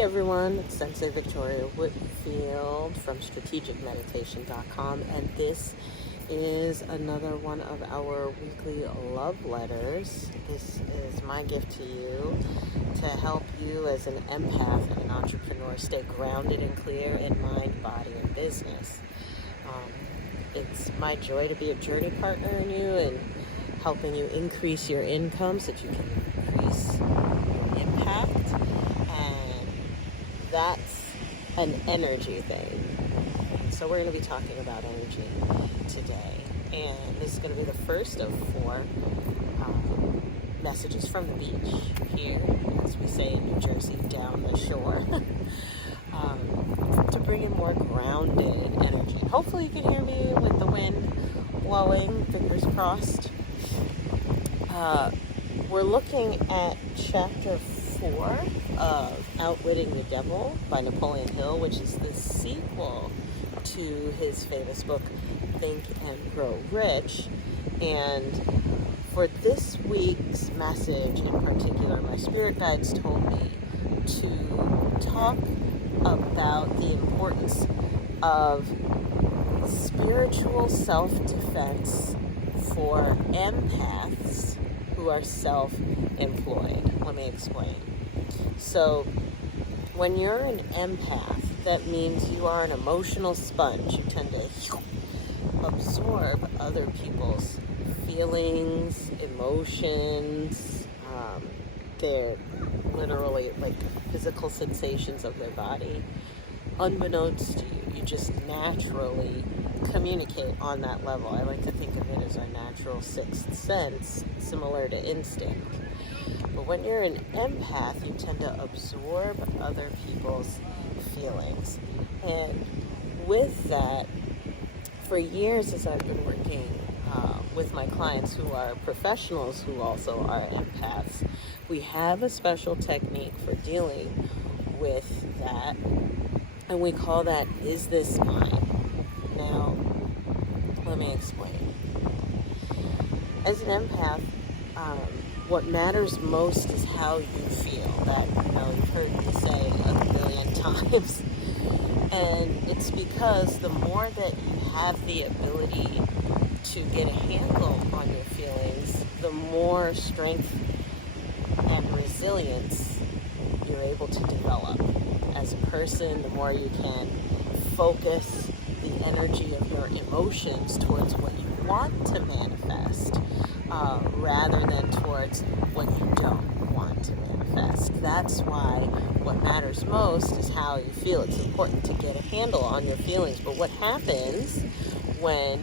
everyone, it's Sensei Victoria Whitfield from strategicmeditation.com, and this is another one of our weekly love letters. This is my gift to you to help you as an empath and an entrepreneur stay grounded and clear in mind, body, and business. It's my joy to be a journey partner in you and helping you increase your income so that you can increase your impact. And that's an energy thing. So we're going to be talking about energy today. And this is going to be the first of 4 messages from the beach here, as we say in New Jersey, down the shore, to bring in more grounded energy. Hopefully you can hear me with the wind blowing, fingers crossed. We're looking at chapter 4 of Outwitting the Devil by Napoleon Hill, which is the sequel to his famous book, Think and Grow Rich. And for this week's message in particular, my spirit guides told me to talk about the importance of spiritual self-defense for empaths who are self-employed. Let me explain. So when you're an empath, that means you are an emotional sponge. You tend to absorb other people's feelings, emotions. They're literally like physical sensations of their body. Unbeknownst to you, you just naturally communicate on that level. I like to think of it as our natural sixth sense, similar to instinct. But when you're an empath, you tend to absorb other people's feelings. And with that, for years as I've been working with my clients who are professionals who also are empaths, we have a special technique for dealing with that, and we call that, is this mine? Now, let me explain. As an empath, what matters most is how you feel. That, you've heard me say a million times. And it's because the more that you have the ability to get a handle on your feelings, the more strength and resilience you're able to develop as a person, the more you can focus the energy of your emotions towards what you want to manifest, rather than towards what you don't want to manifest. That's why what matters most is how you feel. It's important to get a handle on your feelings. But what happens when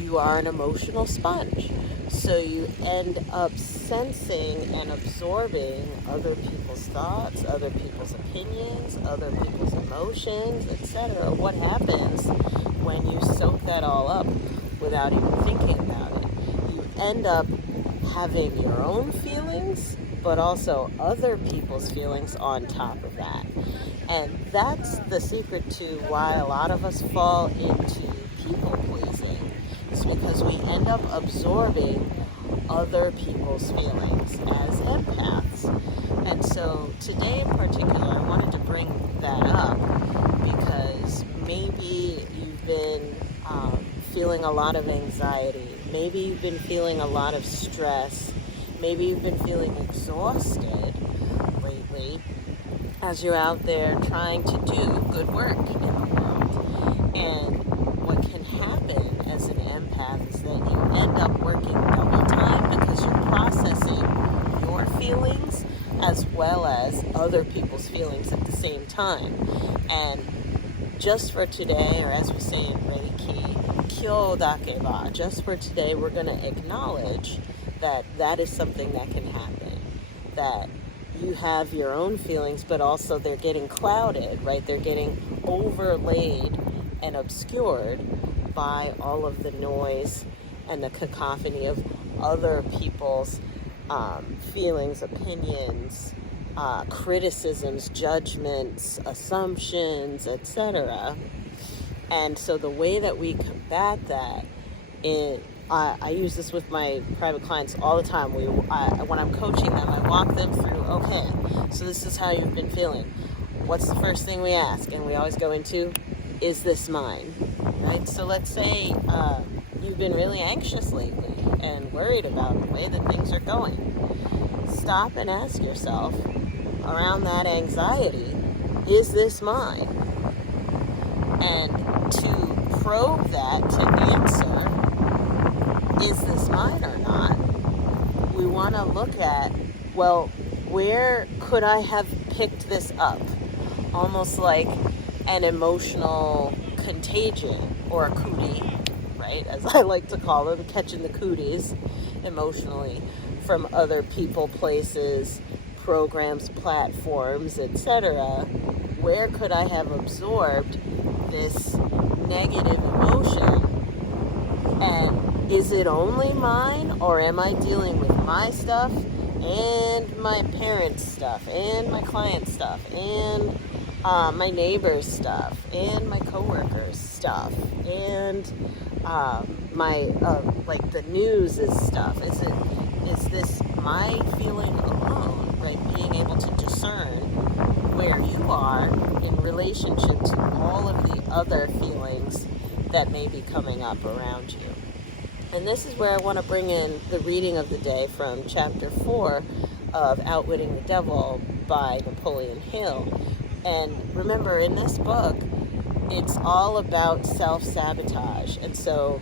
you are an emotional sponge? So you end up sensing and absorbing other people's thoughts, other people's opinions, other people's emotions, etc. What happens when you soak that all up without even thinking about it? You end up having your own feelings, but also other people's feelings on top of that. And that's the secret to why a lot of us fall into people pleasing. It's because we end up absorbing other people's feelings as empaths. And so today in particular, I wanted to bring that up because maybe you've been feeling a lot of anxiety. Maybe you've been feeling a lot of stress. Maybe you've been feeling exhausted lately as you're out there trying to do good work in the world. And what can happen as an empath is that you end up working double time because you're processing your feelings as well as other people's feelings at the same time. And just for today, or as we say in Reiki, kyo dakeba, just for today, we're going to acknowledge that is something that can happen, that you have your own feelings, but also they're getting clouded, right? They're getting overlaid and obscured by all of the noise and the cacophony of other people's feelings, opinions, criticisms, judgments, assumptions, etc. And so the way that we combat that I use this with my private clients all the time. When I'm coaching them, I walk them through, okay, so this is how you've been feeling. what's the first thing we ask? And we always go into, is this mine? Right? So let's say you've been really anxious lately and worried about the way that things are going. Stop and ask yourself, around that anxiety, is this mine? And to probe that, to answer, is this mine or not? We want to look at, well, where could I have picked this up? Almost like an emotional contagion or a cootie, right? As I like to call them, catching the cooties emotionally from other people, places, programs, platforms, etc. Where could I have absorbed this negative emotion? And is it only mine, or am I dealing with my stuff and my parents' stuff and my clients' stuff and my neighbor's stuff and my coworkers' stuff and my like the news' stuff? Is this my feeling alone, right? Being able to discern where you are in relationship to all of the other feelings that may be coming up around you. And this is where I want to bring in the reading of the day from chapter 4 of Outwitting the Devil by Napoleon Hill. And remember, in this book, it's all about self-sabotage. And so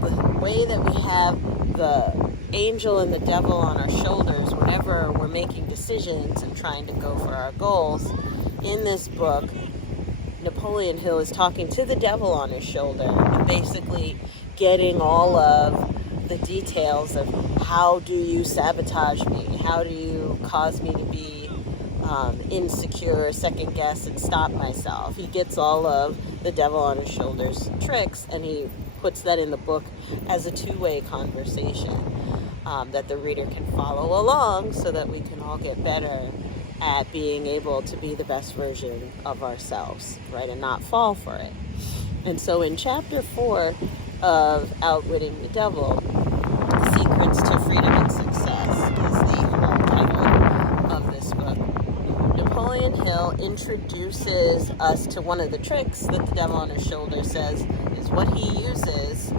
the way that we have the angel and the devil on our shoulders whenever we're making decisions and trying to go for our goals, in this book, Napoleon Hill is talking to the devil on his shoulder and basically getting all of the details of how do you sabotage me? How do you cause me to be insecure, second guess, and stop myself? He gets all of the devil on his shoulders tricks, and he puts that in the book as a two-way conversation that the reader can follow along so that we can all get better at being able to be the best version of ourselves, right, and not fall for it. And so in chapter 4 of Outwitting the Devil, Secrets to Freedom and Success is the whole title of this book. Napoleon Hill introduces us to one of the tricks that the devil on his shoulder says is what he uses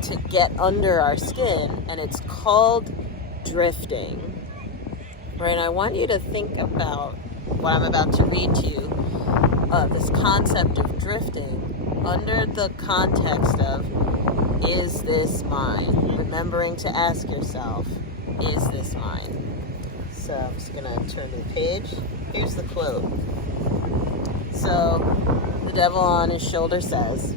to get under our skin, and it's called drifting. Right, and I want you to think about what I'm about to read to you, this concept of drifting under the context of, is this mine? Remembering to ask yourself, is this mine? So I'm just going to turn the page. Here's the quote. So the devil on his shoulder says,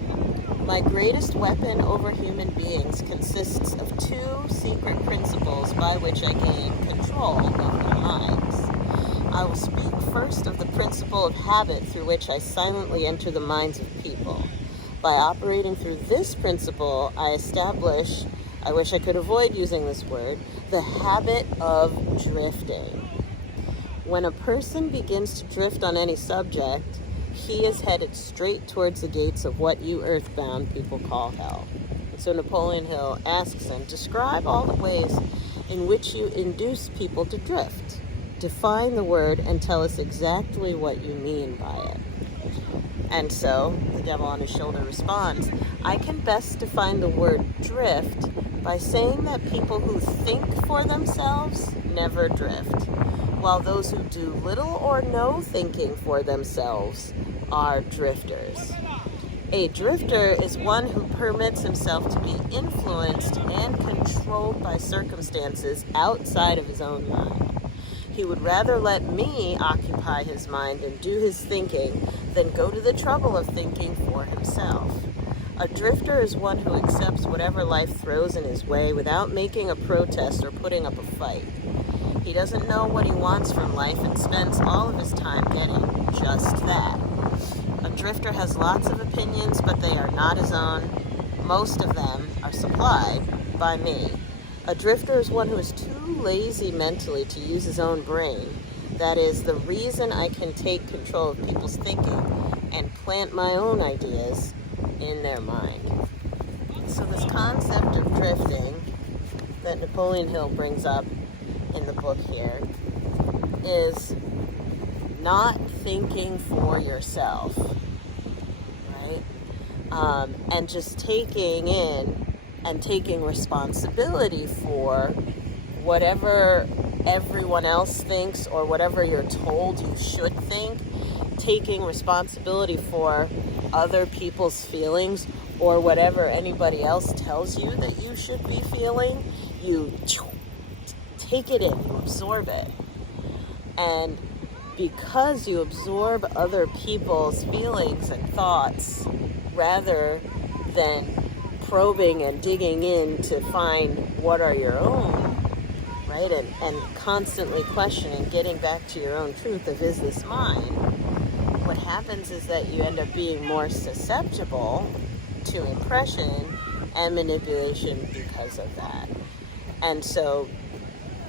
"My greatest weapon over human beings consists of two secret principles by which I gain control of their minds. I will speak first of the principle of habit through which I silently enter the minds of people. By operating through this principle, I establish, I wish I could avoid using this word, the habit of drifting. When a person begins to drift on any subject, he is headed straight towards the gates of what you earthbound people call hell." So Napoleon Hill asks him, describe all the ways in which you induce people to drift. Define the word and tell us exactly what you mean by it. And so the devil on his shoulder responds, "I can best define the word drift by saying that people who think for themselves never drift, while those who do little or no thinking for themselves are drifters. A drifter is one who permits himself to be influenced and controlled by circumstances outside of his own mind. He would rather let me occupy his mind and do his thinking than go to the trouble of thinking for himself. A drifter is one who accepts whatever life throws in his way without making a protest or putting up a fight. He doesn't know what he wants from life and spends all of his time getting just that. A drifter has lots of opinions, but they are not his own. Most of them are supplied by me. A drifter is one who is too lazy mentally to use his own brain. That is the reason I can take control of people's thinking and plant my own ideas in their mind." So this concept of drifting that Napoleon Hill brings up in the book here is not thinking for yourself, right? And just taking in and taking responsibility for whatever everyone else thinks or whatever you're told you should think, taking responsibility for other people's feelings or whatever anybody else tells you that you should be feeling. You take it in, you absorb it. And because you absorb other people's feelings and thoughts rather than probing and digging in to find what are your own, right? And constantly questioning, getting back to your own truth of, is this mine? What happens is that you end up being more susceptible to impression and manipulation because of that. And so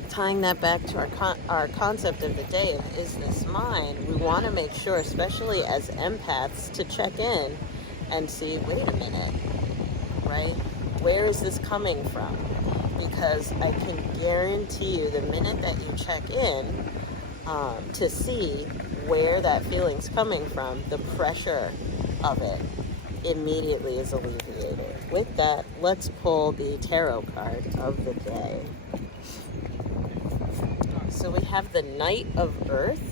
tying that back to our concept of the day of, is this mine? We want to make sure, especially as empaths, to check in and see, wait a minute, right? Where is this coming from? Because I can guarantee you the minute that you check in to see where that feeling's coming from, the pressure of it immediately is alleviated. With that, let's pull the tarot card of the day. So we have the Knight of Earth.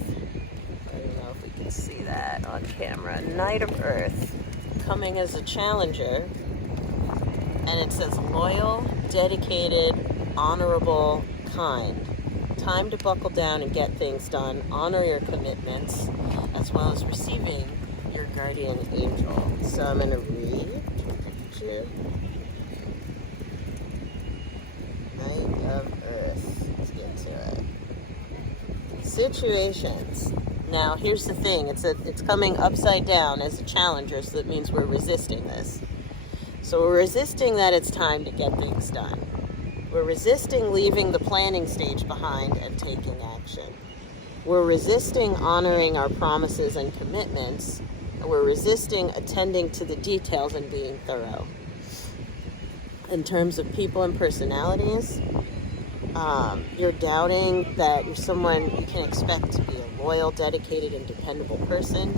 I don't know if we can see that on camera. Knight of Earth, coming as a challenger. And it says loyal, dedicated, honorable, kind. Time to buckle down and get things done. Honor your commitments, as well as receiving your guardian angel. So I'm going to read. Knight of Earth. Let's get to it. Situations. Now, here's the thing. It's coming upside down as a challenger, so that means we're resisting this. So we're resisting that it's time to get things done. We're resisting leaving the planning stage behind and taking action. We're resisting honoring our promises and commitments. And we're resisting attending to the details and being thorough. In terms of people and personalities, you're doubting that you're someone you can expect to be a loyal, dedicated, and dependable person.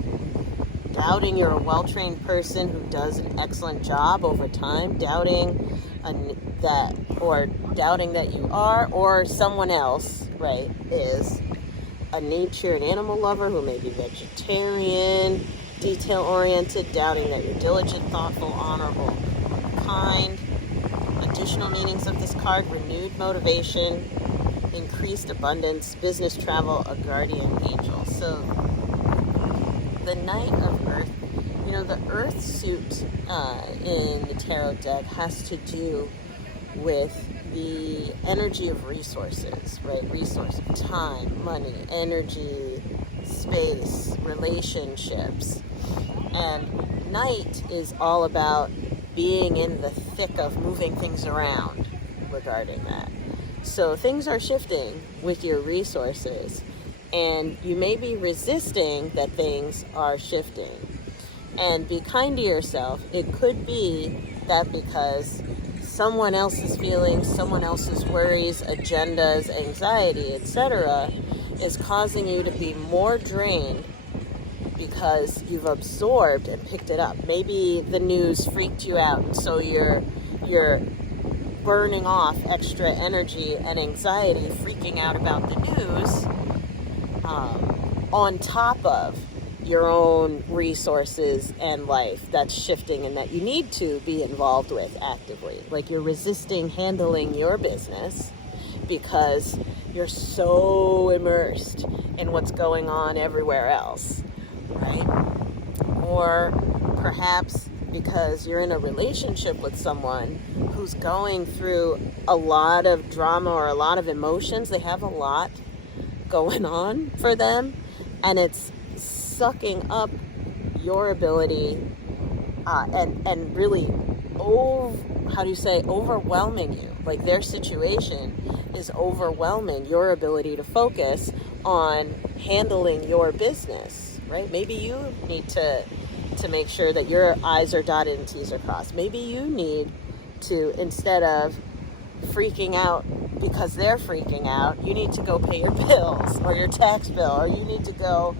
Doubting you're a well-trained person who does an excellent job over time. Doubting that you are, or someone else, right, is a nature and animal lover who may be vegetarian, detail-oriented. Doubting that you're diligent, thoughtful, honorable, kind. Additional meanings of this card: renewed motivation, increased abundance, business travel, a guardian angel. So the Knight of Earth, the Earth suit in the tarot deck has to do with the energy of resources, right? Resource of time, money, energy, space, relationships. And Knight is all about being in the thick of moving things around regarding that. So things are shifting with your resources, and you may be resisting that things are shifting. And be kind to yourself. It could be that because someone else's feelings, someone else's worries, agendas, anxiety, etc., is causing you to be more drained because you've absorbed and picked it up. Maybe the news freaked you out, and so you're burning off extra energy and anxiety, freaking out about the news, on top of your own resources and life that's shifting and that you need to be involved with actively. Like you're resisting handling your business because you're so immersed in what's going on everywhere else, right? Or perhaps because you're in a relationship with someone who's going through a lot of drama or a lot of emotions. They have a lot going on for them, and it's sucking up your ability and really overwhelming you. Like their situation is overwhelming your ability to focus on handling your business, right? Maybe you need to make sure that your I's are dotted and T's are crossed. Maybe you need to, instead of freaking out because they're freaking out, you need to go pay your bills or your tax bill, or you need to go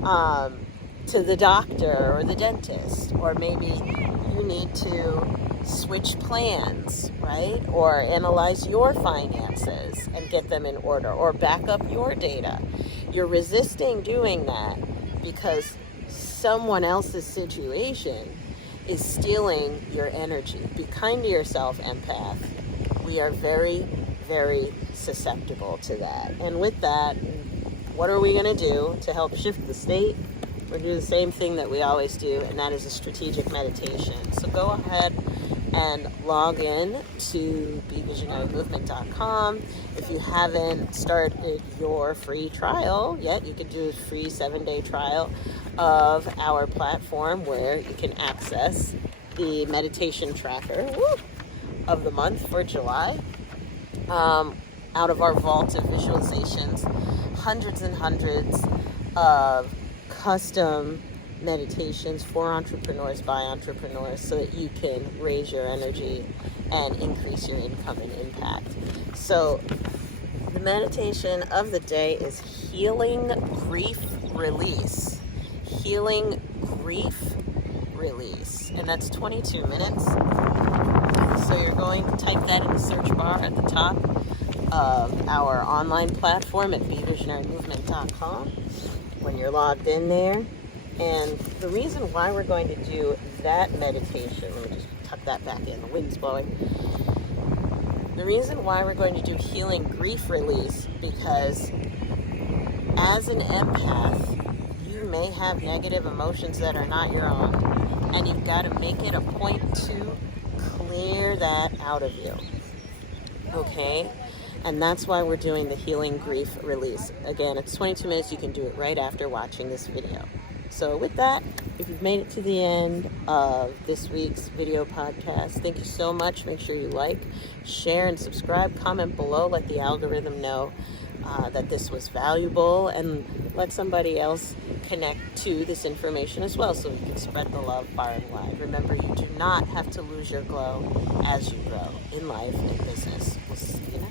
to the doctor or the dentist, or maybe you need to switch plans, right? Or analyze your finances and get them in order, or back up your data. You're resisting doing that because someone else's situation is stealing your energy. Be kind to yourself, empath. We are very, very susceptible to that. And with that, what are we going to do to help shift the state? We're going to do the same thing that we always do, and that is a strategic meditation. So go ahead and log in to bevisionarymovement.com. If you haven't started your free trial yet, you could do a free 7-day trial of our platform where you can access the meditation tracker of the month for July. Out of our vault of visualizations, hundreds and hundreds of custom meditations for entrepreneurs by entrepreneurs, so that you can raise your energy and increase your income and impact. So the meditation of the day is healing grief release. Healing grief release. And that's 22 minutes. So you're going to type that in the search bar at the top of our online platform at bevisionarymovement.com when you're logged in there. And the reason why we're going to do that meditation, let me just tuck that back in, the wind's blowing. The reason why we're going to do healing grief release, because as an empath, you may have negative emotions that are not your own, and you've got to make it a point to clear that out of you. Okay? And that's why we're doing the healing grief release. Again, it's 22 minutes. You can do it right after watching this video. So with that, if you've made it to the end of this week's video podcast, thank you so much. Make sure you like, share, and subscribe. Comment below. Let the algorithm know that this was valuable, and let somebody else connect to this information as well, so we can spread the love far and wide. Remember, you do not have to lose your glow as you grow in life and business. We'll see you